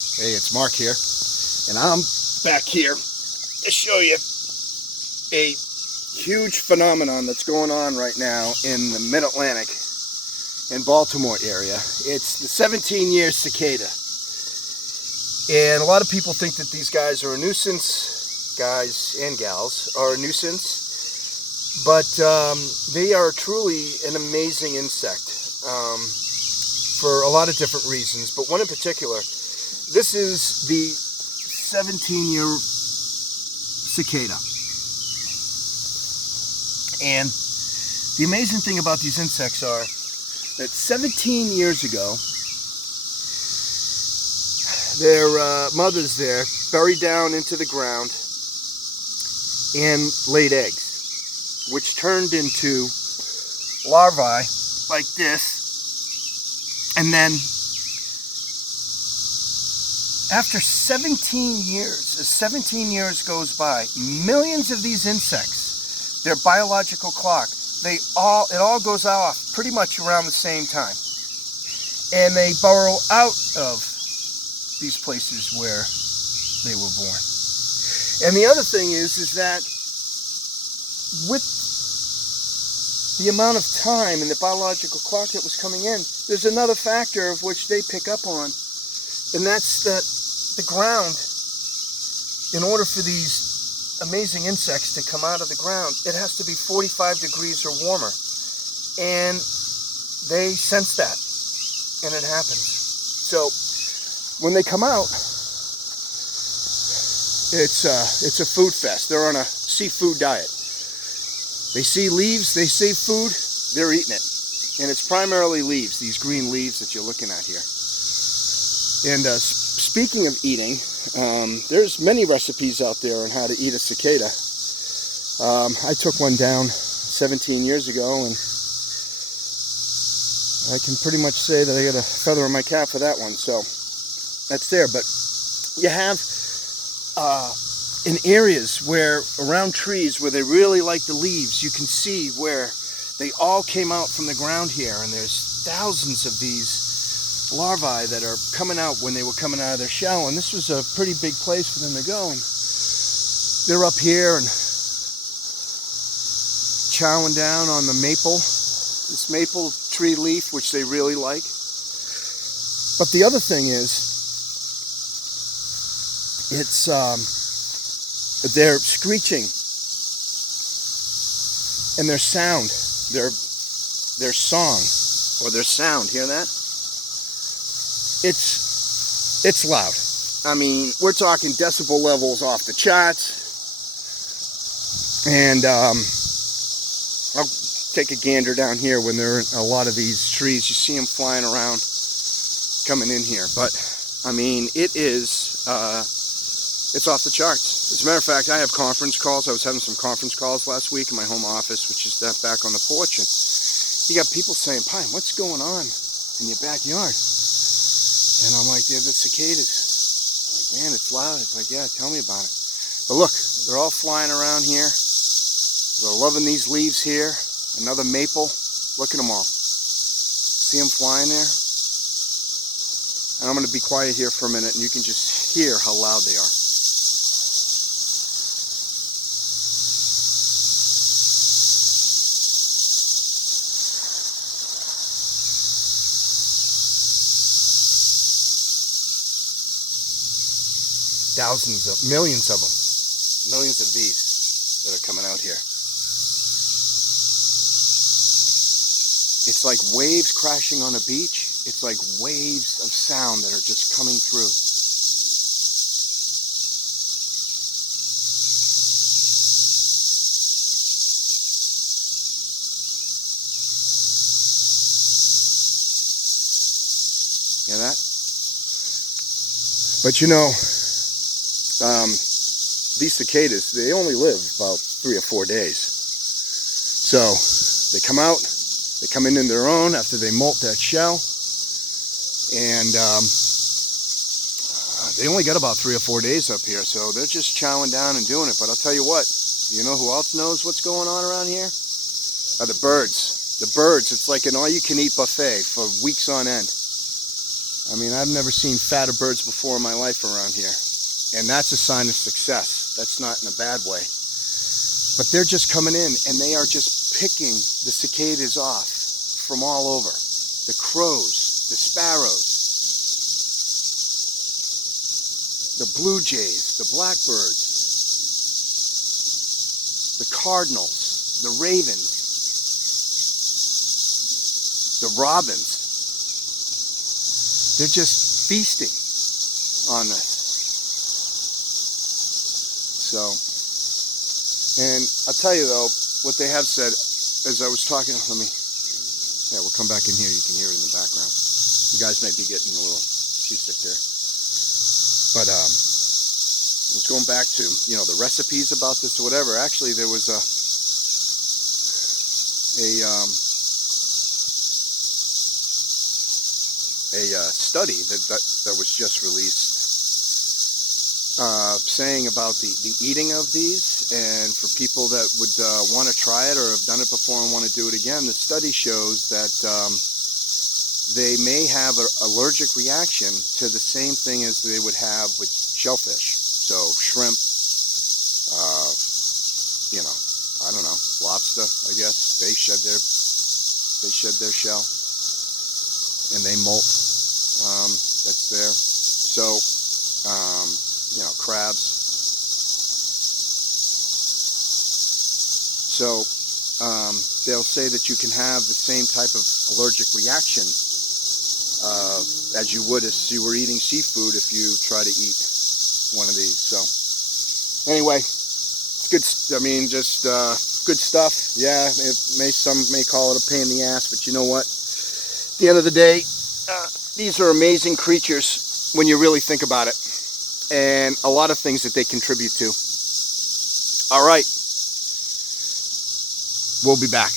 Hey, it's Mark here, and I'm back here to show you a huge phenomenon that's going on right now in the Mid-Atlantic and Baltimore area. It's the 17-year cicada, and a lot of people think that these guys are a nuisance, guys and gals are a nuisance, but they are truly an amazing insect for a lot of different reasons, but one in particular. This is the 17-year cicada. And the amazing thing about these insects are that 17 years ago, their mothers there buried down into the ground and laid eggs, which turned into larvae like this, and then after 17 years, as 17 years goes by, millions of these insects, their biological clock, it all goes off pretty much around the same time. And they burrow out of these places where they were born. And the other thing is that with the amount of time and the biological clock that was coming in, there's another factor of which they pick up on, and that's that the ground, in order for these amazing insects to come out of the ground, it has to be 45 degrees or warmer. And they sense that, and it happens. So when they come out, it's a food fest. They're on a seafood diet. They see leaves, they see food, they're eating it. And it's primarily leaves, these green leaves that you're looking at here. And speaking of eating, there's many recipes out there on how to eat a cicada. I took one down 17 years ago, and I can pretty much say that I got a feather in my cap for that one. So that's there. But you have in areas where, around trees where they really like the leaves, you can see where they all came out from the ground here, and there's thousands of these larvae that are coming out when they were coming out of their shell, and this was a pretty big place for them to go, and they're up here and chowing down on the maple, this maple tree leaf, which they really like. But the other thing is, it's their screeching and their sound, their song or their sound. Hear that? It's loud. I mean, we're talking decibel levels off the charts. And I'll take a gander down here when there are a lot of these trees. You see them flying around, coming in here. But I mean, it's off the charts. As a matter of fact, I have conference calls. I was having some conference calls last week in my home office, which is that back on the porch. And you got people saying, "Pine, what's going on in your backyard?" And I'm like, "They're the cicadas." I'm like, "Man, it's loud." It's like, "Yeah, tell me about it." But look, they're all flying around here. They're loving these leaves here. Another maple. Look at them all. See them flying there? And I'm going to be quiet here for a minute, and you can just hear how loud they are. Millions of them, millions of these that are coming out here. It's like waves crashing on a beach. It's like waves of sound that are just coming through. Hear that? But you know, these cicadas, they only live about 3 or 4 days. So they come out, they come in their own after they molt that shell, and they only got about 3 or 4 days up here, so they're just chowing down and doing it. But I'll tell you what, you know who else knows what's going on around here? Are the birds. The birds, it's like an all-you-can-eat buffet for weeks on end. I mean, I've never seen fatter birds before in my life around here. And that's a sign of success. That's not in a bad way. But they're just coming in and they are just picking the cicadas off from all over. The crows, the sparrows, the blue jays, the blackbirds, the cardinals, the ravens, the robins. They're just feasting on this. So, and I'll tell you though, what they have said, as I was talking, we'll come back in here, you can hear it in the background. You guys might be getting a little seasick there. But I was going back to, the recipes about this or whatever. Actually, there was a study that was just released saying about the eating of these, and for people that would want to try it or have done it before and want to do it again, the study shows that they may have an allergic reaction to the same thing as they would have with shellfish. So shrimp, I don't know, lobster, I guess. They shed their shell and they molt. That's there. So, crabs. So, they'll say that you can have the same type of allergic reaction as you would if you were eating seafood if you try to eat one of these. So, anyway, it's good. I mean, just good stuff. Yeah, some may call it a pain in the ass, but you know what? At the end of the day, these are amazing creatures when you really think about it, and a lot of things that they contribute to. All right, we'll be back.